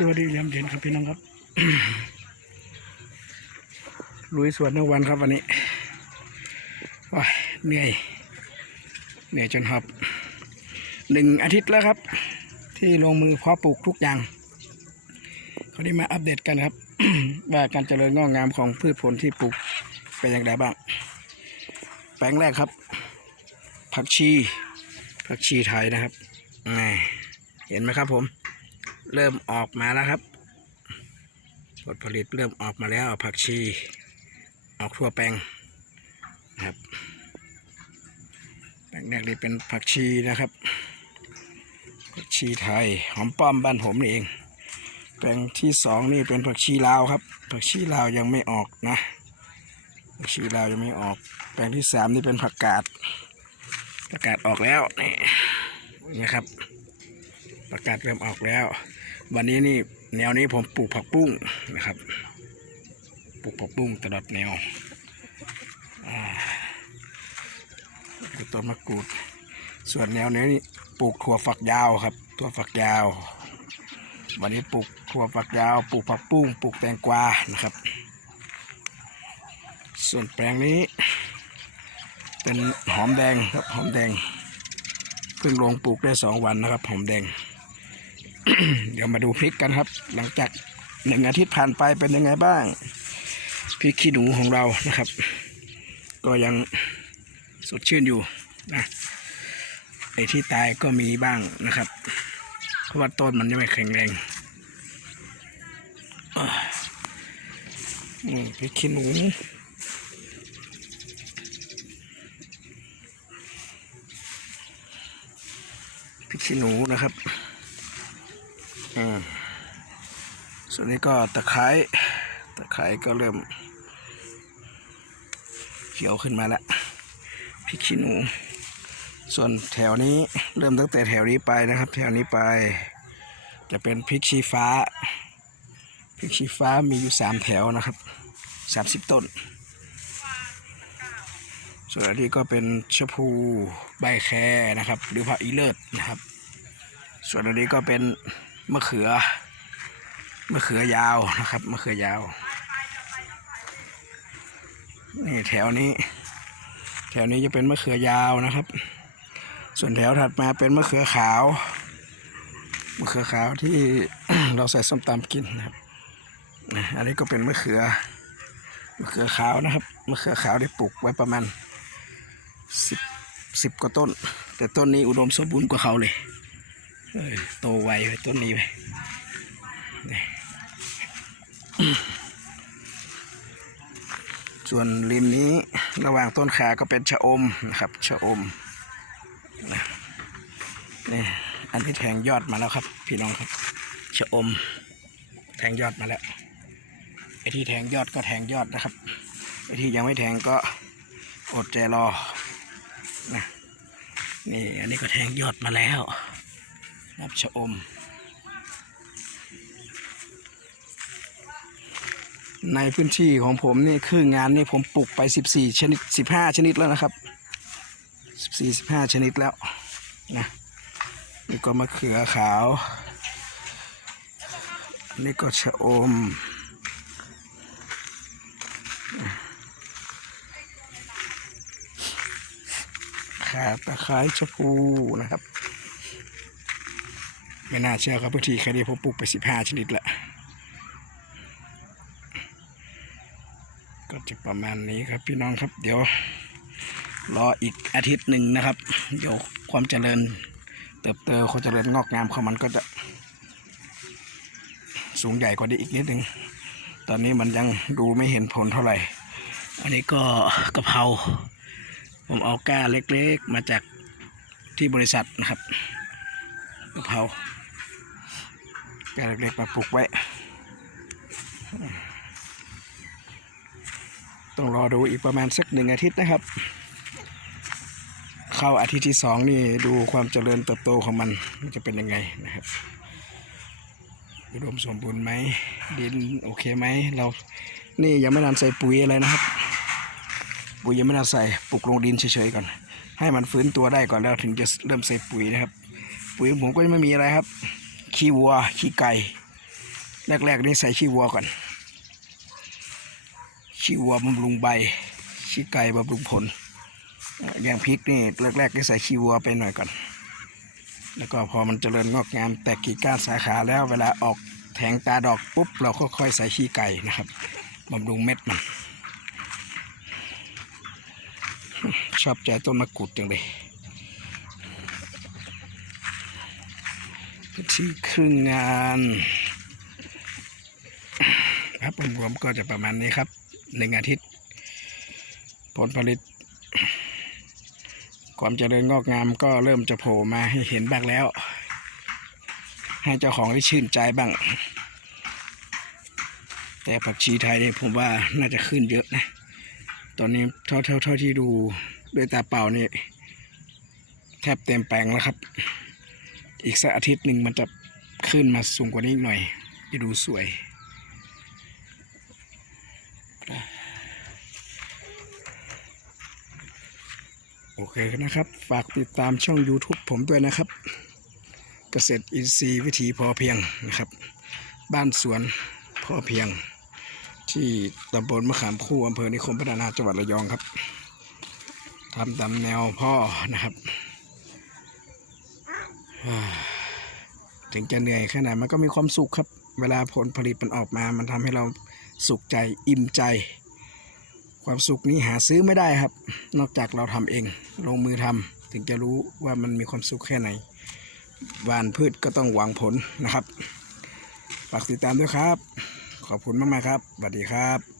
สวัสดียามเย็นครับพี่น้องครับลุยสวนทั้งวันครับวันนี้ว้ายเหนื่อย เหนื่อยจนหับหนึ่งอาทิตย์แล้วครับ ที่ลงมือเพาะปลูกทุกอย่างเขาได้มาอัปเดตกันครับ ว่าการเจริญงอกงามของพืชผลที่ปลูกเป็นอย่างไรบ้าง แปลงแรกครับ ผักชี ผักชีไทยนะครับนี่เห็นไหมครับผม เริ่มออกมาแล้วครับ ผลผลิตเริ่มออกมาแล้วผักชี ออกทั่วแปลงนะครับแปลงแรกนี่เป็นผักชีนะครับผักชีไทยหอมป้อมบ้านผมนี่เอง แปลงที่สองนี่เป็นผักชีลาวครับ ผักชีลาวยังไม่ออกนะผักชีลาวยังไม่ออก แปลงที่สามนี่เป็นผักกาดผักกาดออกแล้วนี่นะครับผักกาดเริ่มออกแล้ว วันนี้นี่แนวนี้ผมปลูกผักบุ้งนะครับ ปลูกผักบุ้งตลอดแนวต้นมะกรูด ส่วนแนวนี้นี่ปลูกถั่วฝักยาวครับถั่วฝักยาว วันนี้ปลูกถั่วฝักยาว ปลูกผักบุ้ง ปลูกแตงกวานะครับ ส่วนแปลงนี้ เป็นหอมแดงครับหอมแดงเพิ่งลงปลูกได้สองวันนะครับหอมแดง เดี๋ยวมาดูพริกกันครับ หลังจากหนึ่งอาทิตย์ผ่านไปเป็นยังไงบ้างพริกขี้หนูของเรานะครับ ก็ยังสดชื่นอยู่นะไอ้ที่ตายก็มีบ้างนะครับ เพราะว่าต้นมันยังไม่แข็งแรงอืมพริกขี้หนูพริกขี้หนูนะครับ ส่วนนี้ก็ตะไคร้ตะไคร้ก็เริ่ม เขียวขึ้นมาแล้วพริกขี้หนู ส่วนแถวนี้เริ่มตั้งแต่แถวนี้ไปนะครับ แถวนี้ไป จะเป็นพริกชี้ฟ้าพริกชี้ฟ้ามีอยู่สามแถวนะครับสามสิบต้น ส่วนอันนี้ก็เป็นชะพูใบแคนะครับ หรือผักอีเลิศนะครับ ส่วนอันนี้ก็เป็น มะเขือมะเขือยาวนะครับมะเขือยาว นี่แถวนี้ แถวนี้จะเป็นมะเขือยาวนะครับ ส่วนแถวถัดมาเป็นมะเขือขาวมะเขือขาวที่เราใส่ส้มตำกินนะครับอันนี้ก็เป็นมะเขือมะเขือขาวนะครับมะเขือขาวได้ปลูกไว้ประมาณสิบสิบกว่าต้น แต่ต้นนี้อุดมสมบูรณ์กว่าเขาเลย โตไวไปต้นนี้ไปส่วนริมนี้ระหว่างต้นขาก็เป็นชะอมนะครับชะอมนะนี่อันที่แทงยอดมาแล้วครับ พี่น้องครับชะอม แทงยอดมาแล้วไอ้ที่แทงยอดก็แทงยอดนะครับไอ้ที่ยังไม่แทงก็อดใจรอนะนี่อันนี้ก็แทงยอดมาแล้ว นับชะอม ในพื้นที่ของผมนี่คืองานนี่ผมปลูกไป 14 ชนิด 15 ชนิดแล้วนะครับ 14 15 ชนิดแล้วนะนี่ก็มะเขือขาว นี่ก็ชะอมขาตะไคร้ชะพูนะครับ ไม่น่าเชื่อครับพื้นที่แค่นี้ผมปลูกไปสิบห้าชนิดละก็จะประมาณนี้ครับพี่น้องครับ เดี๋ยวรออีกอาทิตย์หนึ่งนะครับ เดี๋ยวความเจริญ เติบโตความเจริญงอกงามของมันก็จะ สูงใหญ่กว่านี้อีกนิดหนึ่งตอนนี้มันยังดูไม่เห็นผลเท่าไหร่ อันนี้ก็กะเพราผมเอาก้าเล็กๆ มาจากที่บริษัทนะครับกะเพรา ก้เล็กๆมาปลูกไว้ ต้องรอดูอีกประมาณสักหนึ่งอาทิตย์นะครับ เข้าอาทิตย์ที่สองนี่ดูความเจริญเติบโตของมันมันจะเป็นยังไงนะครับอุดมสมบูรณ์ไหมดินโอเคไหมเรา นี่ยังไม่นานใส่ปุ๋ยอะไรนะครับ ปุ๋ยยังไม่น่าใส่ปลูกลงดินเฉยๆก่อน ให้มันฟื้นตัวได้ก่อนแล้วถึงจะเริ่มใส่ปุ๋ยนะครับ ปุ๋ยผมก็ไม่มีอะไรครับ ขี้วัวขี้ไก่แรกๆนี่ใส่ขี้วัวก่อนขี้วัวบำรุงใบขี้ไก่บำรุงผลอย่างพริกนี่แรกๆก็ใส่ขี้วัวไปหน่อยก่อน แล้วก็พอมันเจริญงอกงามแตกกิ่งก้านสาขาแล้วเวลาออกแทงตาดอกปุ๊บเราก็ค่อยใส่ขี้ไก่นะครับบำรุงเม็ดมันชอบใจต้นมะกรูดจังเลย ที่ครึ่งงานครับรวมๆก็จะประมาณนี้ครับหนึ่งอาทิตย์ ผลผลิต ความเจริญงอกงามก็เริ่มจะโผล่มาให้เห็นบ้างแล้ว ให้เจ้าของได้ชื่นใจบ้าง แต่ผักชีไทยเนี่ยผมว่าน่าจะขึ้นเยอะนะ ตอนนี้เท่าเท่าเท่าที่ดูด้วยตาเปล่านี่แทบเต็มแปลงแล้วครับ อีกสักอาทิตย์หนึ่งมันจะขึ้นมาสูงกว่านี้อีกหน่อย จะดูสวย โอเคนะครับ ฝากติดตามช่อง YouTube ผมด้วยนะครับ เกษตรอินทรีย์วิถีพอเพียงนะครับ บ้านสวนพอเพียง ที่ตำบลมะขามคู่อำเภอนิคมพัฒนาจังหวัดระยองครับทำตามแนวพ่อนะครับ ถึงจะเหนื่อยแค่ไหนมันก็มีความสุขครับ เวลาผลผลิตมันออกมา มันทำให้เราสุขใจอิ่มใจ ความสุขนี้หาซื้อไม่ได้ครับ นอกจากเราทำเอง ลงมือทำถึงจะรู้ว่ามันมีความสุขแค่ไหนหวานพืชก็ต้องหวังผลนะครับ ฝากติดตามด้วยครับ ขอบคุณมากๆครับสวัสดีครับ